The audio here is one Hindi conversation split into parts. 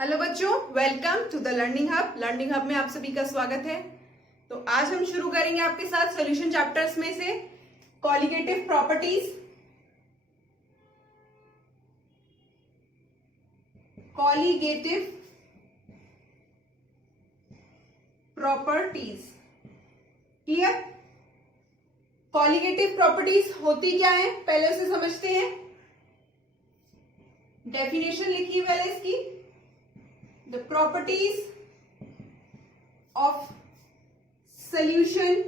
हेलो बच्चों, welcome to the learning hub. Learning hub में आप सभी का स्वागत है। तो आज हम शुरू करेंगे आपके साथ सॉल्यूशन चैप्टर्स में से colligative properties. Colligative properties clear. Colligative properties होती क्या है पहले उसे समझते हैं। डेफिनेशन लिखी हुई है इसकी। The properties of solution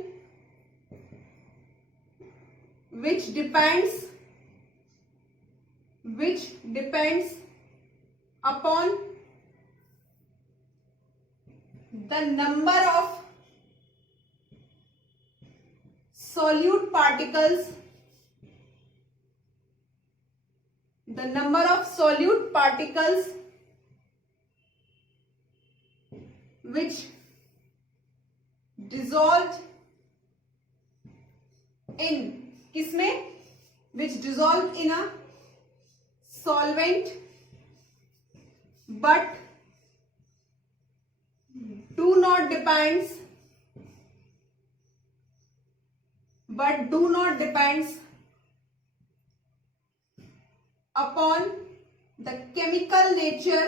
which depends upon the number of solute particles, which dissolved in किसमें, which dissolved in a solvent but do not depends upon the chemical nature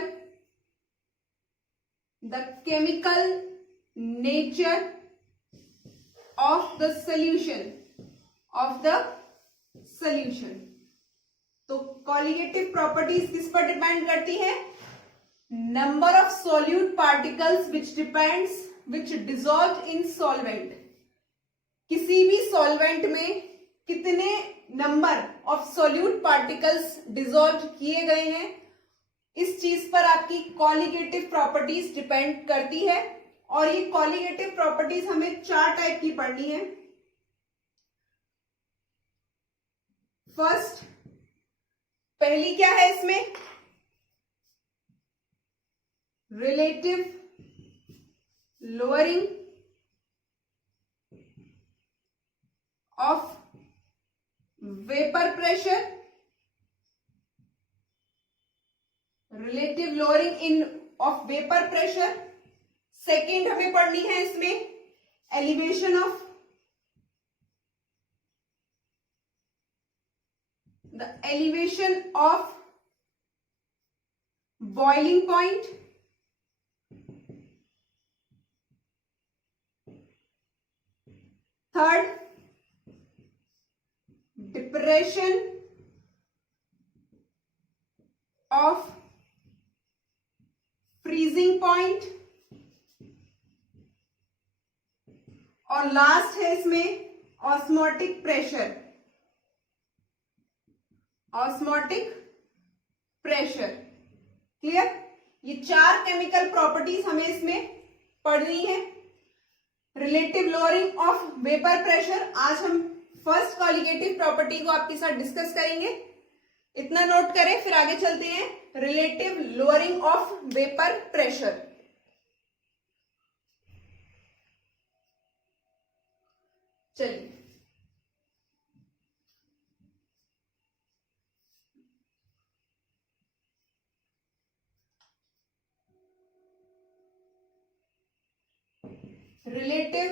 of the solution तो कॉलिगेटिव प्रॉपर्टीज किस पर डिपेंड करती है। Number of solute particles which dissolve in solvent. किसी भी सॉल्वेंट में कितने number of solute particles dissolve किए गए हैं, इस चीज पर आपकी कॉलिगेटिव प्रॉपर्टीज डिपेंड करती है। और ये कॉलिगेटिव प्रॉपर्टीज हमें 4 टाइप की पढ़नी है। फर्स्ट, पहली क्या है इसमें, relative lowering of vapour pressure. Relative lowering in of vapour pressure. Second हमें पढ़नी है इसमें elevation of boiling point. Third, depression of freezing point. और लास्ट है इसमें ऑस्मोटिक प्रेशर। क्लियर। ये 4 केमिकल प्रॉपर्टीज हमें इसमें पढ़नी है। Relative lowering of vapour pressure, आज हम फर्स्ट कॉलिगेटिव प्रॉपर्टी को आपके साथ डिस्कस करेंगे। इतना नोट करें, फिर आगे चलते हैं। Relative lowering of vapour pressure. चलिए, relative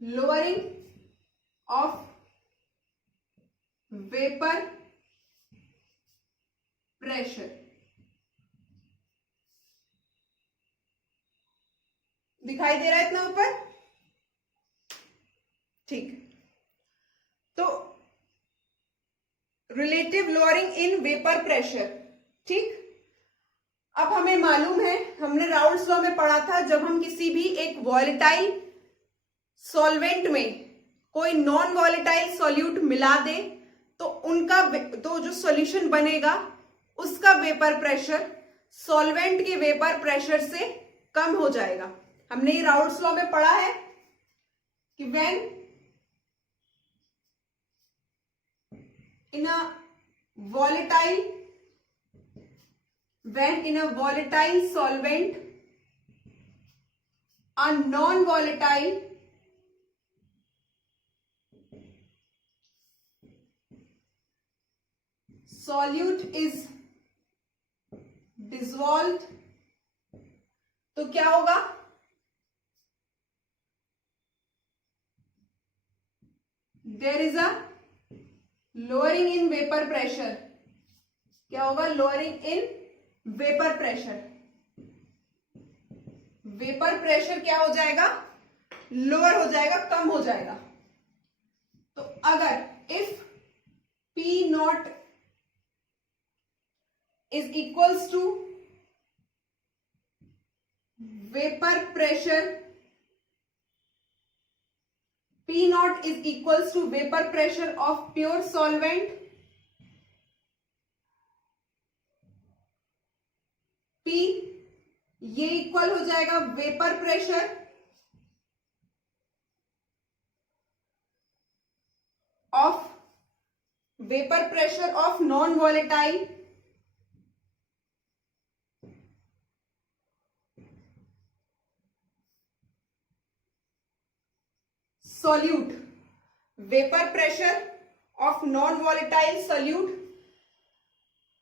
lowering of vapour pressure. दिखाई दे रहा है इतना ऊपर? ठीक। तो relative lowering in vapour pressure, ठीक। अब हमें मालूम है, हमने राउल्स लॉ में पढ़ा था, जब हम किसी भी एक वॉलेटाइल सॉल्वेंट में कोई नॉन वॉलेटाइल सॉल्यूट मिला दे तो जो सॉल्यूशन बनेगा उसका वेपर प्रेशर सॉल्वेंट के वेपर प्रेशर से कम हो जाएगा। हमने ये राउल्स लॉ में पढ़ा है कि when in a volatile solvent a non-volatile solute is dissolve, तो क्या होगा, there is a lowering in vapour pressure. क्या होगा, lowering in vapour pressure. Vapour pressure क्या हो जाएगा, लोअर हो जाएगा, कम हो जाएगा। तो अगर if P naught is equals to vapour pressure, P naught is equals to vapor pressure of pure solvent, P ये इक्वल हो जाएगा vapour pressure of non volatile solute, vapor pressure of non-volatile solute,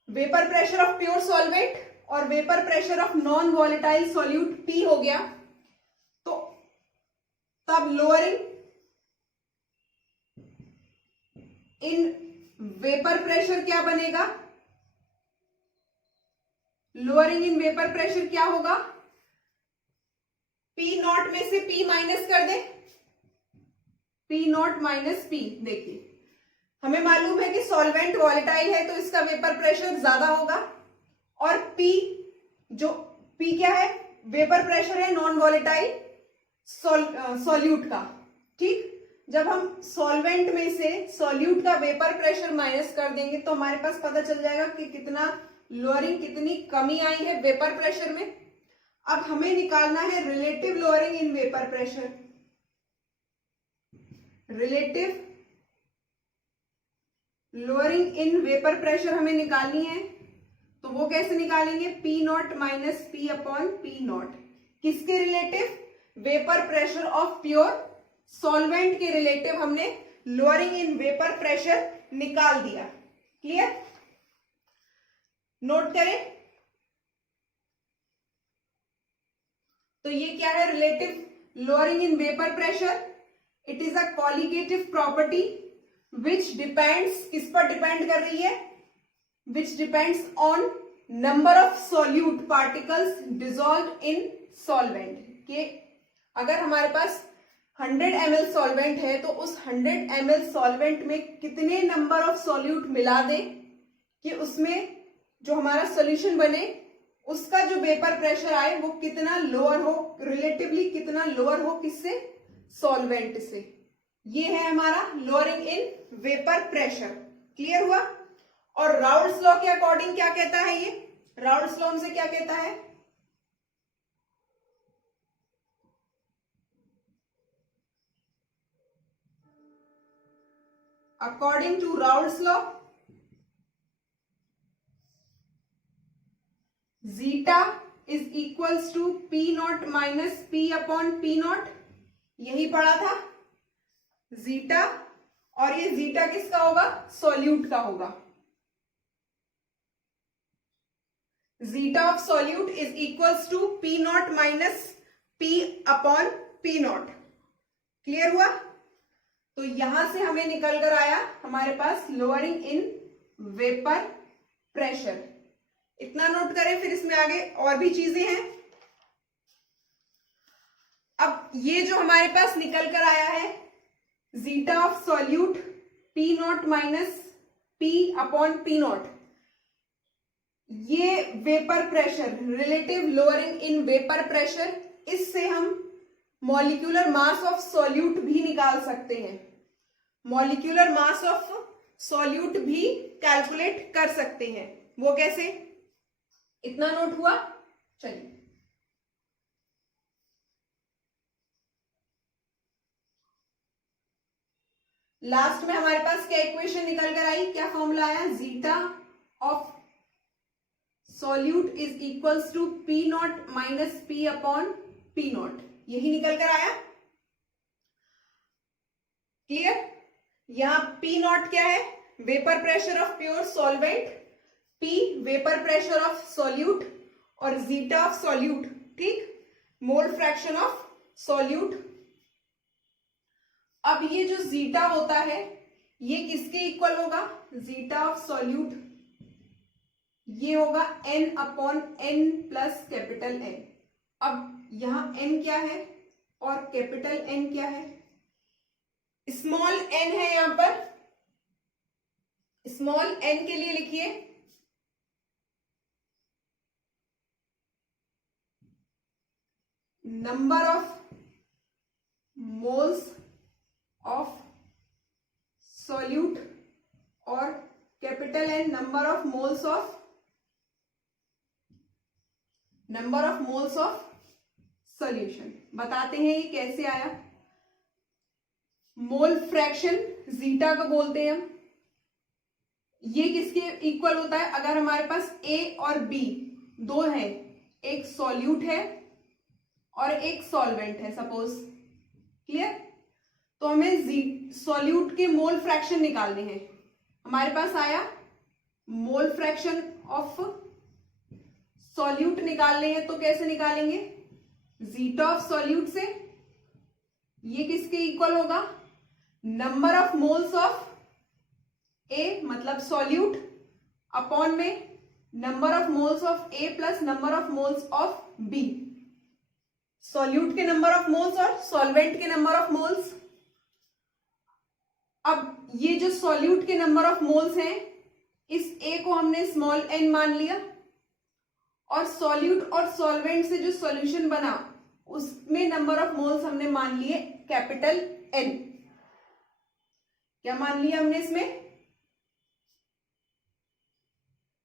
vapor pressure of pure solvent और vapor pressure of non-volatile solute P हो गया। तो तब lowering in vapor pressure क्या बनेगा, lowering in vapor pressure क्या होगा, P नॉट में से P माइनस कर दे, P नॉट माइनस P। देखिए हमें मालूम है कि सॉल्वेंट वॉलेटाइल है तो इसका वेपर प्रेशर ज्यादा होगा, और P P क्या है, वेपर प्रेशर है नॉन वॉलेटाइल सॉल्यूट का। ठीक, जब हम सॉल्वेंट में से सॉल्यूट का वेपर प्रेशर माइनस कर देंगे तो हमारे पास पता चल जाएगा कि कितना लोअरिंग, कितनी कमी आई है वेपर प्रेशर में। अब हमें निकालना है relative lowering in vapour pressure. Relative lowering in vapour pressure हमें निकालनी है, तो वो कैसे निकालेंगे, P naught minus P upon P naught. किसके relative, vapour pressure of pure solvent के रिलेटिव हमने लोअरिंग इन वेपर प्रेशर निकाल दिया। क्लियर, नोट करें। तो ये क्या है, relative lowering in vapour pressure. It is a colligative property which depends, किस पर डिपेंड कर रही है, which depends on number of solute particles dissolve in solvent. के अगर हमारे पास 100 ml सॉल्वेंट है तो उस 100 ml सॉल्वेंट में कितने नंबर ऑफ सॉल्यूट मिला दें कि उसमें जो हमारा सॉल्यूशन बने उसका जो वेपर प्रेशर आए वो कितना लोअर हो, रिलेटिवली कितना लोअर हो, किससे, सॉल्वेंट से। ये है हमारा lowering in vapour pressure. Clear हुआ। और राउल्स लॉ के अकॉर्डिंग क्या कहता है, ये राउल्स लॉ से क्या कहता है, according to Raoult's law zeta is equals to P naught minus P upon P naught. यही पढ़ा था जीटा, और ये जीटा किसका होगा, सॉल्यूट का होगा। Zeta of solute is equals to P naught minus P upon P naught. Clear हुआ। तो यहां से हमें निकल कर आया हमारे पास लोअरिंग इन वेपर प्रेशर। इतना नोट करें, फिर इसमें आगे और भी चीजें हैं। अब ये जो हमारे पास निकल कर आया है zeta of solute P naught minus P upon P naught, ये vapour pressure, relative lowering in vapour pressure, इससे हम मॉलिक्यूलर मास ऑफ सॉल्यूट भी निकाल सकते हैं। मॉलिक्यूलर मास ऑफ सॉल्यूट भी कैलकुलेट कर सकते हैं। वो कैसे, इतना नोट हुआ। चलिए लास्ट में हमारे पास क्या इक्वेशन निकल कर आई, क्या फॉर्मूला आया, zeta of solute is equals to P naught minus P upon P naught. यही निकल कर आया। क्लियर। यहां P नॉट क्या है, vapour pressure of pure solvent, P vapour pressure of solute, और जीटा ऑफ सॉल्यूट, ठीक, मोल फ्रैक्शन ऑफ सॉल्यूट। अब ये जो जीटा होता है ये किसके इक्वल होगा? जीटा ऑफ सॉल्यूट ये होगा n upon n plus capital N। अब यहां n क्या है और कैपिटल N क्या है? स्मॉल n है यहां पर, स्मॉल n के लिए लिखिए number of moles of solute और capital N number of moles of solution. बताते हैं ये कैसे आया। मोल फ्रैक्शन जीटा को बोलते हैं हम। ये किसके इक्वल होता है? अगर हमारे पास A और B दो है, एक सॉल्यूट है और एक सॉल्वेंट है सपोज, क्लियर? तो हमें सॉल्यूट के मोल फ्रैक्शन निकालने हैं। हमारे पास आया मोल फ्रैक्शन ऑफ सॉल्यूट निकालने हैं, तो कैसे निकालेंगे? जीटा ऑफ सॉल्यूट से ये किसके इक्वल होगा? Number of moles of A मतलब सॉल्यूट अपॉन में number of moles of A plus number of moles of B. Solute के नंबर ऑफ मोल्स और सॉल्वेंट के नंबर ऑफ मोल्स। अब ये जो सॉल्यूट के नंबर ऑफ मोल्स हैं, इस ए को हमने स्मॉल n मान लिया और सॉल्यूट और सॉल्वेंट से जो सॉल्यूशन बना उसमें नंबर ऑफ मोल्स हमने मान लिए कैपिटल N। क्या मान लिया हमने इसमें?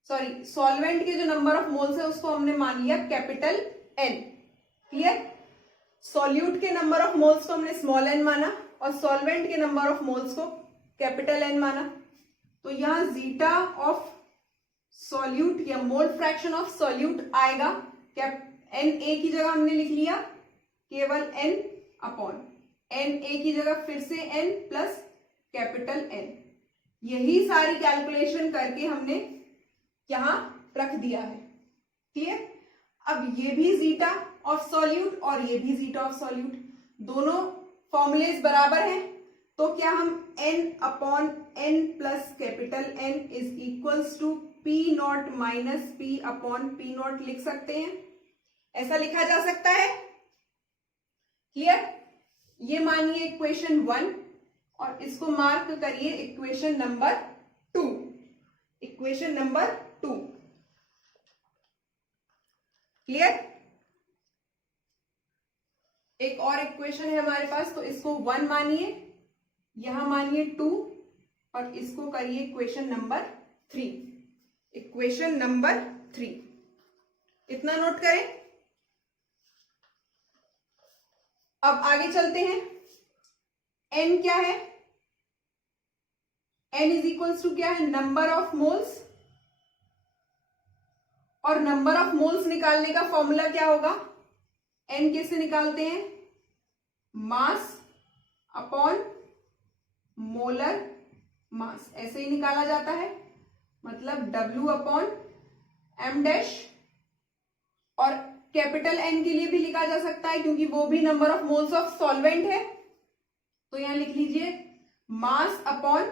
सॉरी, सॉल्वेंट के जो नंबर ऑफ मोल्स है उसको हमने मान लिया कैपिटल N, क्लियर? सॉल्यूट के नंबर ऑफ मोल्स को हमने स्मॉल n माना और सॉल्वेंट के नंबर ऑफ मोल्स को कैपिटल N माना। तो यहां जीटा ऑफ सॉल्यूट या मोल फ्रैक्शन ऑफ सॉल्यूट आएगा क्या? एन ए की जगह हमने लिख लिया केवल n अपॉन एन ए की जगह फिर से n प्लस कैपिटल N। यही सारी कैलकुलेशन करके हमने यहां रख दिया है, क्लियर? अब ये भी जीटा ऑफ सॉल्यूट और ये भी जीटा ऑफ सॉल्यूट, दोनों फॉर्मूलेज बराबर हैं, तो क्या हम n upon n plus capital N is equals to P naught minus P upon P naught लिख सकते हैं? ऐसा लिखा जा सकता है, क्लियर? ये मानिए इक्वेशन 1 और इसको मार्क करिए equation number 2। Equation number 2, clear? एक और इक्वेशन है हमारे पास, तो इसको 1 मानिए, यहां मानिए 2 और इसको करिए इक्वेशन नंबर 3। इक्वेशन नंबर 3 इतना नोट करें। अब आगे चलते हैं। n क्या है? n इज इक्वल्स टू क्या है? नंबर ऑफ मोल्स, और नंबर ऑफ मोल्स निकालने का फॉर्मूला क्या होगा? n कैसे निकालते हैं? मास अपॉन मोलर मास, ऐसे ही निकाला जाता है, मतलब W अपॉन m डैश। और कैपिटल N के लिए भी लिखा जा सकता है क्योंकि वो भी number of moles of solvent है, तो यहां लिख लीजिए मास अपॉन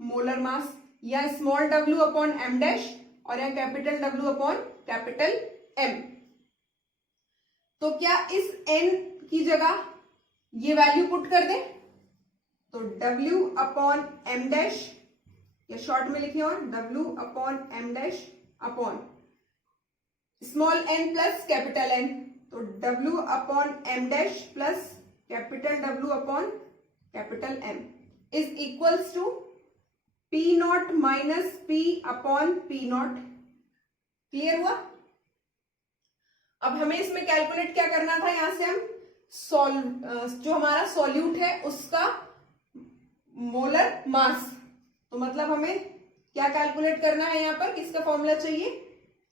मोलर मास, या small w upon m dash और या capital W upon capital M। तो क्या इस n की जगह ये वैल्यू पुट कर दें? तो W अपॉन m डैश, या शॉर्ट में लिखिए और W upon m dash upon small n plus capital N, तो W upon m dash plus capital W upon capital M is equals to P naught minus P upon P naught. Clear हुआ? अब हमें इसमें कैलकुलेट क्या करना था? यहां से हम जो हमारा सॉल्यूट है उसका मोलर मास, तो मतलब हमें क्या कैलकुलेट करना है? यहां पर किसका फॉर्मूला चाहिए?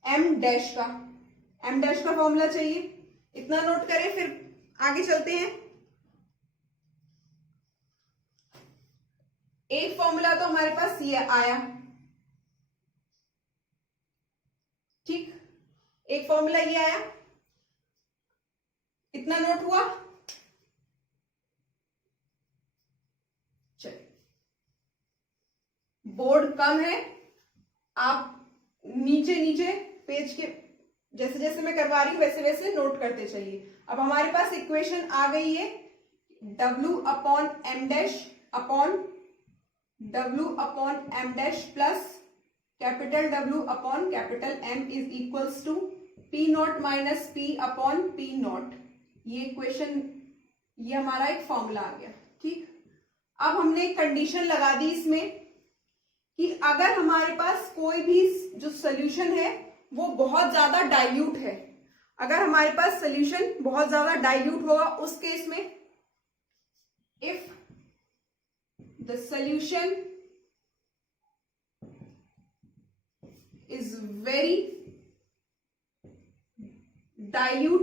m डैश का, m डैश का फॉर्मूला चाहिए। इतना नोट करें, फिर आगे चलते हैं। एक फॉर्मूला तो हमारे पास ये आया, ठीक? एक फॉर्मूला ये आया, इतना नोट हुआ। चलिए, बोर्ड कम है, आप नीचे नीचे पेज के जैसे जैसे मैं करवा रही हूं वैसे वैसे नोट करते चलिए। अब हमारे पास इक्वेशन आ गई है W upon M dash upon W upon M dash plus capital W upon capital M is equals to P naught minus P upon P naught. ये इक्वेशन, ये हमारा एक फॉर्मूला आ गया। ठीक, अब हमने एक कंडीशन लगा दी इसमें कि अगर हमारे पास कोई भी जो सोल्यूशन है वो बहुत ज्यादा डाइल्यूट है, अगर हमारे पास सोल्यूशन बहुत ज्यादा डाइल्यूट होगा उस केस में if the solution is very dilute,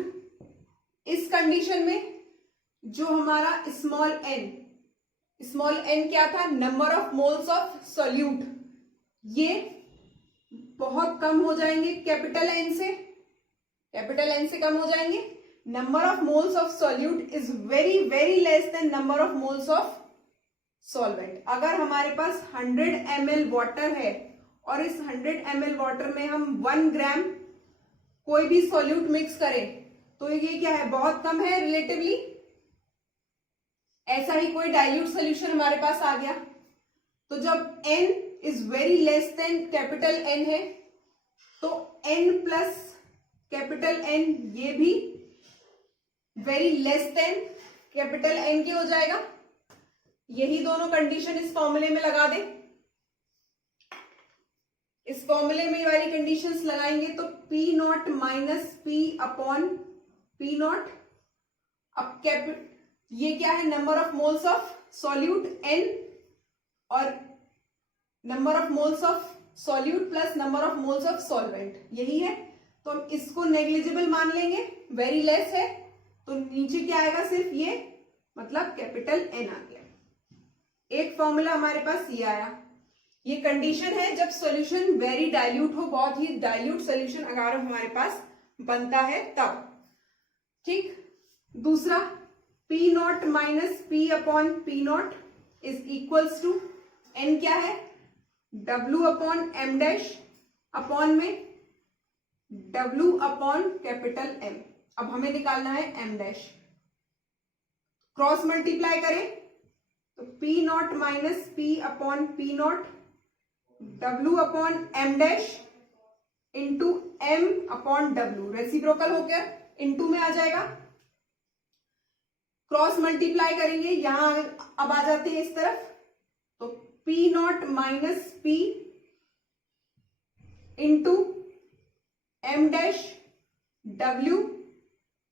इस कंडीशन में जो हमारा स्मॉल एन क्या था, number of moles of solute, ये बहुत कम हो जाएंगे कैपिटल एन से कम हो जाएंगे। Number of moles of solute is very very less than number of moles of solvent. अगर हमारे पास 100 ml वाटर है और इस 100 ml वाटर में हम 1 ग्राम कोई भी सोल्यूट मिक्स करें तो ये क्या है, बहुत कम है रिलेटिवली। ऐसा ही कोई डाइल्यूट सोल्यूशन हमारे पास आ गया, तो जब n is very less than capital N है तो n प्लस कैपिटल N ये भी very less than capital N के हो जाएगा। यही दोनों कंडीशन इस फॉर्मूले में लगा दें। इस फॉर्मूले में वाली कंडीशंस लगाएंगे तो P naught minus P upon P not, अब ये क्या है, number of moles of solute N और number of moles of solute plus number of moles of solvent, यही है। तो हम इसको नेग्लिजिबल मान लेंगे, वेरी लेस है, तो नीचे क्या आएगा, सिर्फ ये मतलब कैपिटल N आ गया। एक फॉर्मूला हमारे पास ये आया। ये कंडीशन है जब सॉल्यूशन वेरी डाइल्यूट हो, बहुत ही डाइल्यूट सॉल्यूशन अगर हमारे पास बनता है तब। ठीक, दूसरा P naught minus P upon P naught is equals to N क्या है, W upon M dash upon में W अपॉन कैपिटल M। अब हमें निकालना है M डैश, क्रॉस मल्टीप्लाई करें तो P naught minus P upon P not W upon M dash into M upon W, reciprocal होकर इंटू में आ जाएगा। क्रॉस मल्टीप्लाई करेंगे, यहां अब आ जाते हैं इस तरफ, तो P naught minus P into M dash W,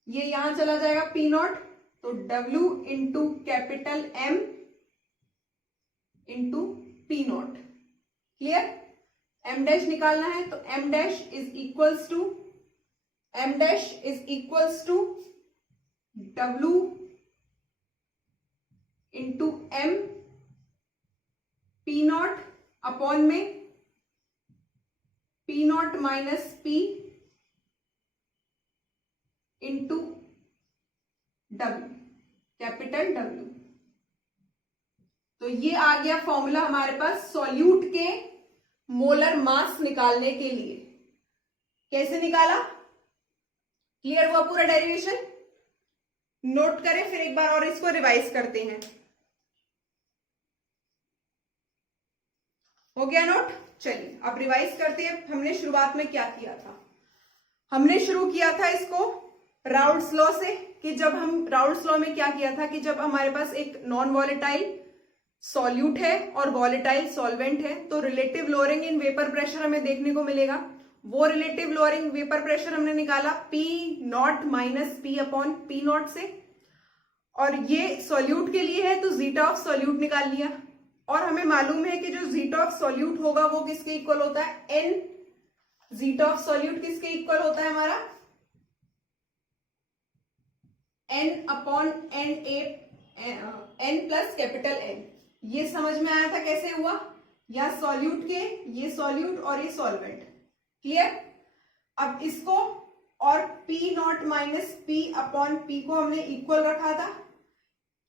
ये यहां चला जाएगा P नॉट, तो W into capital M into P naught. Clear, M dash निकालना है तो M dash is equals to W into M P नॉट अपॉन में P naught minus P into W, capital W। तो ये आ गया फॉर्मूला हमारे पास सॉल्यूट के मोलर मास निकालने के लिए। कैसे निकाला, क्लियर हुआ पूरा डेरिवेशन? नोट करें, फिर एक बार और इसको रिवाइज करते हैं। हो गया नोट? चलिए अब रिवाइज करते हैं। हमने शुरुआत में क्या किया था, हमने शुरू किया था इसको राउल्ट्स लॉ से, कि जब हम राउल्ट्स लॉ में क्या किया था कि जब हमारे पास एक नॉन वॉलेटाइल सॉल्यूट है और वॉलेटाइल सॉल्वेंट है तो relative lowering in vapour pressure हमें देखने को मिलेगा। वो रिलेटिव लोअरिंग वेपर प्रेशर हमने निकाला P naught minus P upon P not से, और ये सॉल्यूट के लिए है तो जीटा ऑफ सॉल्यूट निकाल लिया। और हमें मालूम है कि जो जीटा ऑफ सॉल्यूट होगा वो किसके इक्वल होता है, N। जीटा ऑफ सॉल्यूट किसके इक्वल होता है हमारा, N upon N plus capital N। ये समझ में आया था कैसे हुआ, या सॉल्यूट के ये सॉल्यूट और ये सॉल्वेंट। क्लियर, अब इसको और P naught minus P upon P को हमने इक्वल रखा था,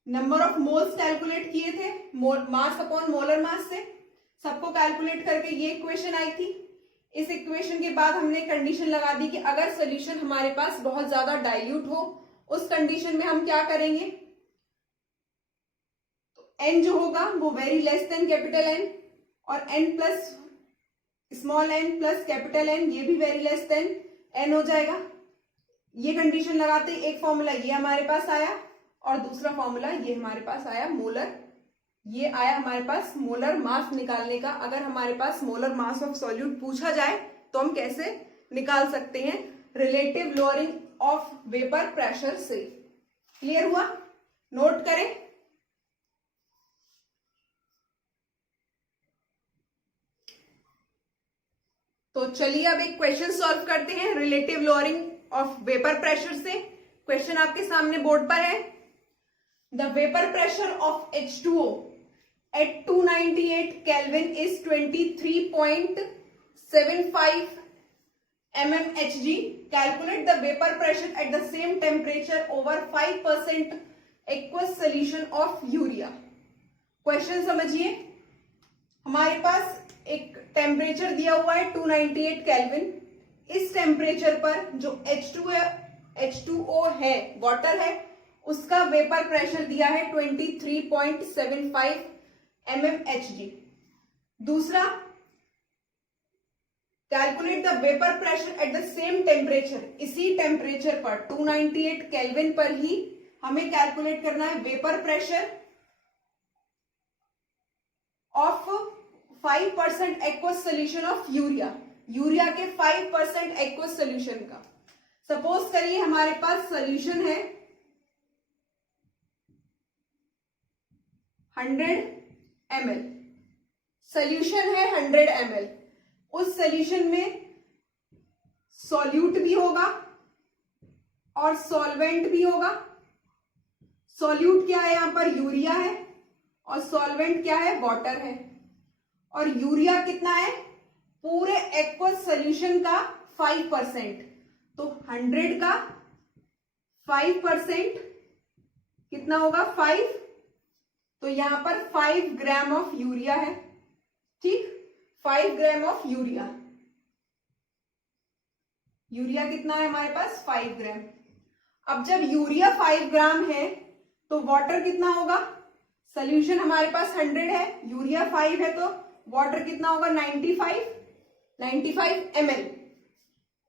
नंबर ऑफ मोल्स कैलकुलेट किए थे मास अपॉन मोलर मास से, सबको कैलकुलेट करके ये इक्वेशन आई थी। इस इक्वेशन के बाद हमने कंडीशन लगा दी कि अगर सोल्यूशन हमारे पास बहुत ज्यादा डाइल्यूट हो, उस कंडीशन में हम क्या करेंगे, तो n जो होगा वो very less than capital N, और n plus small n plus capital N ये भी वेरी लेस देन n हो जाएगा। ये कंडीशन लगाते एक फॉर्मूला ये हमारे पास आया और दूसरा फॉर्मूला ये हमारे पास आया मोलर, ये आया हमारे पास मोलर मास निकालने का। अगर हमारे पास मोलर मास ऑफ सॉल्यूट पूछा जाए तो हम कैसे निकाल सकते हैं, relative lowering of vapour pressure से। क्लियर हुआ? नोट करें। तो चलिए अब एक क्वेश्चन सॉल्व करते हैं relative lowering of vapour pressure से। क्वेश्चन आपके सामने बोर्ड पर है। The vapour pressure of H2O at 298 Kelvin is 23.75 mmHg. Calculate the vapor pressure at the same temperature over 5% aqueous solution of urea. Question समझिए, हमारे पास एक टेम्परेचर दिया हुआ है 298 केल्विन। इस टेम्परेचर पर जो H2O है, वाटर है, उसका वेपर प्रेशर दिया है 23.75 mmHg। दूसरा, calculate the vapour pressure at the same temperature. इसी टेम्परेचर पर 298 केल्विन पर ही हमें कैलकुलेट करना है vapour pressure of 5% aqueous solution of urea, urea के 5% एक्वस सोल्यूशन का। सपोज करिए हमारे पास सोल्यूशन है 100 ml, सोल्यूशन है 100 ml। उस सोल्यूशन में सॉल्यूट भी होगा और सॉल्वेंट भी होगा। सॉल्यूट क्या है, यहां पर यूरिया है, और सॉल्वेंट क्या है, वाटर है। और यूरिया कितना है, पूरे एक्वस सोल्यूशन का 5%। तो 100 का 5% कितना होगा, 5। तो यहां पर 5 ग्राम ऑफ यूरिया है। ठीक, 5 ग्राम ऑफ यूरिया। यूरिया कितना है हमारे पास, 5 ग्राम। अब जब यूरिया 5 ग्राम है तो वाटर कितना होगा, सोल्यूशन हमारे पास 100 है, यूरिया 5 है, तो वाटर कितना होगा, 95 ml।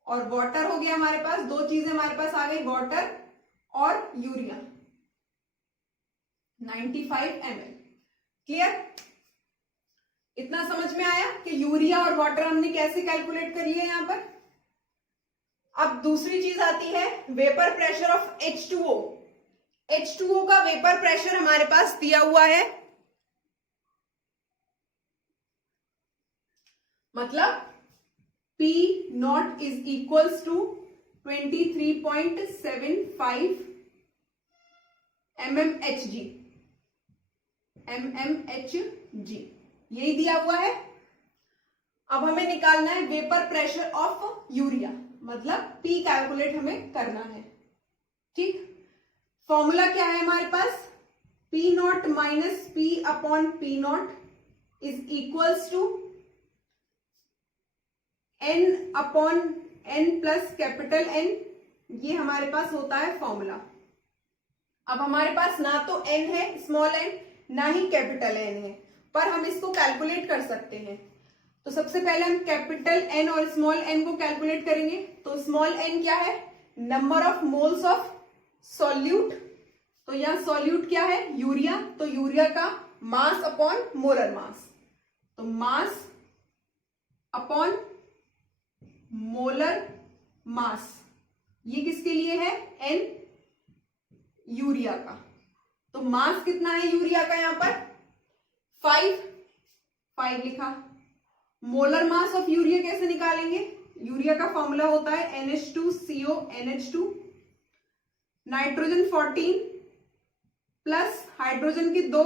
और वाटर हो गया हमारे पास, दो चीजें हमारे पास आ गई, वाटर और यूरिया, 95 ml। क्लियर? इतना समझ में आया कि यूरिया और वाटर हमने कैसे कैलकुलेट करी है यहां पर। अब दूसरी चीज आती है vapour pressure of H2O। H2O का वेपर प्रेशर हमारे पास दिया हुआ है, मतलब P naught is equals to 23.75 mmHg, यही दिया हुआ है। अब हमें निकालना है वेपर प्रेशर ऑफ यूरिया, मतलब P कैलकुलेट हमें करना है। ठीक, फॉर्मूला क्या है हमारे पास, P naught minus P upon P naught is equals to N upon N plus capital N। ये हमारे पास होता है फॉर्मूला। अब हमारे पास ना तो N है स्मॉल n, ना ही कैपिटल N है, पर हम इसको कैलकुलेट कर सकते हैं। तो सबसे पहले हम कैपिटल N और स्मॉल n को कैलकुलेट करेंगे। तो स्मॉल n क्या है, number of moles of solute. तो यहां सॉल्यूट क्या है, यूरिया, तो यूरिया का मास अपॉन मोलर मास। तो मास अपॉन मोलर मास, ये किसके लिए है, n, यूरिया का। तो मास कितना है यूरिया का, यहां पर 5 लिखा। मोलर मास ऑफ यूरिया कैसे निकालेंगे, यूरिया का फॉर्मूला होता है NH2CO NH2, nitrogen 14 plus hydrogen की 2,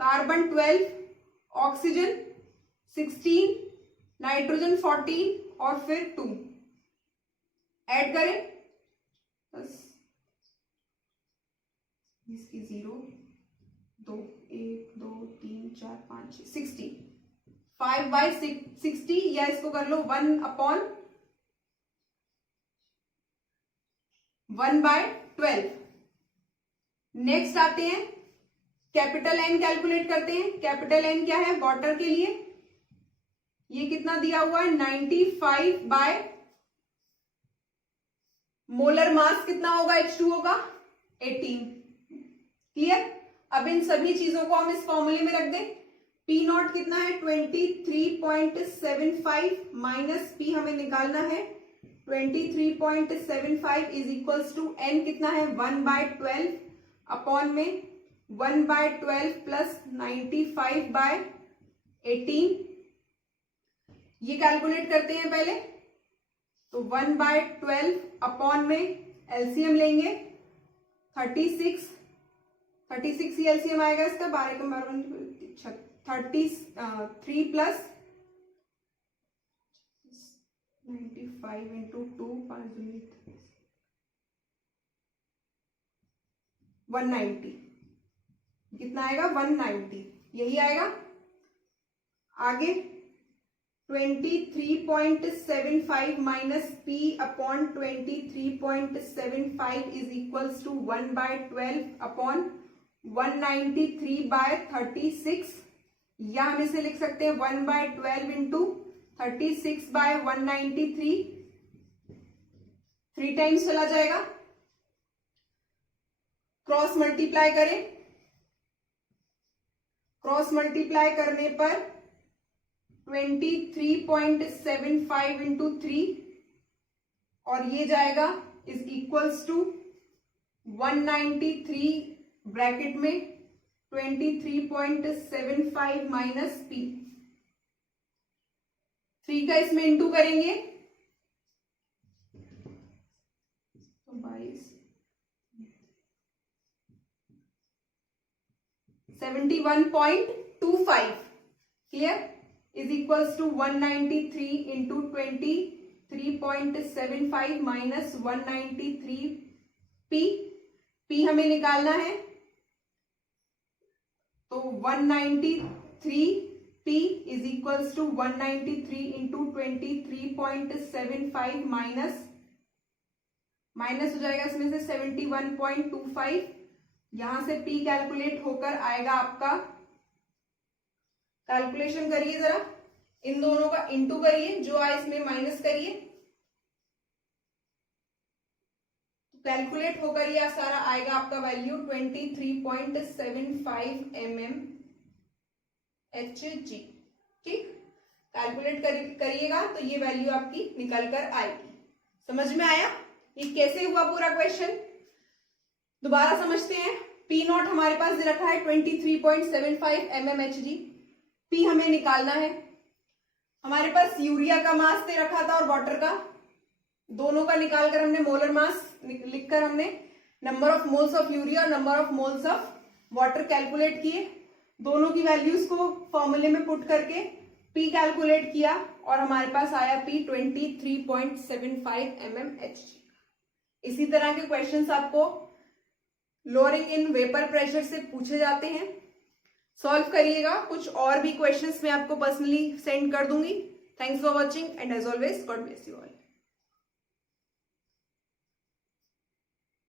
कार्बन 12, ऑक्सीजन 16, नाइट्रोजन 14 और फिर 2, ऐड करें बस इसकी 0 2 1 2 3 4 5 6 60 5/60 या इसको कर लो 1/12। नेक्स्ट आते हैं कैपिटल एन कैलकुलेट करते हैं। कैपिटल एन क्या है वाटर के लिए, ये कितना दिया हुआ है 95 मोलर मास कितना होगा H2O का 18। क्लियर। अब इन सभी चीजों को हम इस फॉर्मूले में रख दें। P नॉट कितना है 23.75 माइनस P हमें निकालना है 23.75 इज इक्वल्स टू N कितना है 1/12 अपॉन में 1/12 प्लस 95/18। ये कैलकुलेट करते हैं पहले, तो 1/12 अपॉन में एलसीएम लेंगे 36 ही एलसीएम आएगा इसका 12 का 33 प्लस 95 इंटू 2 190 कितना आएगा 190 यही आएगा। आगे 23.75 माइनस P अपॉन 23.75 इज इक्वल्स टू 1/12 अपॉन 193/36 या हम इसे लिख सकते हैं 1/12 इंटू 36/193 3 टाइम्स चला जाएगा। क्रॉस मल्टीप्लाई करें, क्रॉस मल्टीप्लाई करने पर 23.75 इंटू 3 और ये जाएगा इज इक्वल्स टू 193 ब्रैकेट में 23.75 माइनस P 3 का इसमें इंटू करेंगे तो 22 71.25 clear is equals to 193 into 23.75 minus 193 P हमें निकालना है तो 193 P is equals to 193 into 23.75 minus हो जाएगा इसमें से 71.25। यहां से P कैलकुलेट होकर आएगा आपका, कैलकुलेशन करिए जरा, इन दोनों का इंटू करिए, जो आए इसमें माइनस करिए, कैलकुलेट होकर यह सारा आएगा आपका वैल्यू 23.75 mmHg। ठीक, कैलकुलेट करिएगा तो ये वैल्यू आपकी निकल कर आएगी। समझ में आया ये कैसे हुआ पूरा क्वेश्चन? दोबारा समझते हैं। P नॉट हमारे पास दे रखा है 23.75 mmHg। P हमें निकालना है। हमारे पास यूरिया का मास दे रखा था और वाटर का, दोनों का निकालकर हमने मोलर मास लिखकर हमने number of moles of urea और number of moles of water calculate किए। दोनों की वैल्यूज को फॉर्मूले में पुट करके P कैलकुलेट किया और हमारे पास आया P 23.75 mmHg। इसी तरह के क्वेश्चंस आपको लोअरिंग इन वेपर प्रेशर से पूछे जाते हैं। सॉल्व करिएगा। कुछ और भी क्वेश्चंस मैं आपको पर्सनली सेंड कर दूंगी। Thanks for watching and as always God bless you all.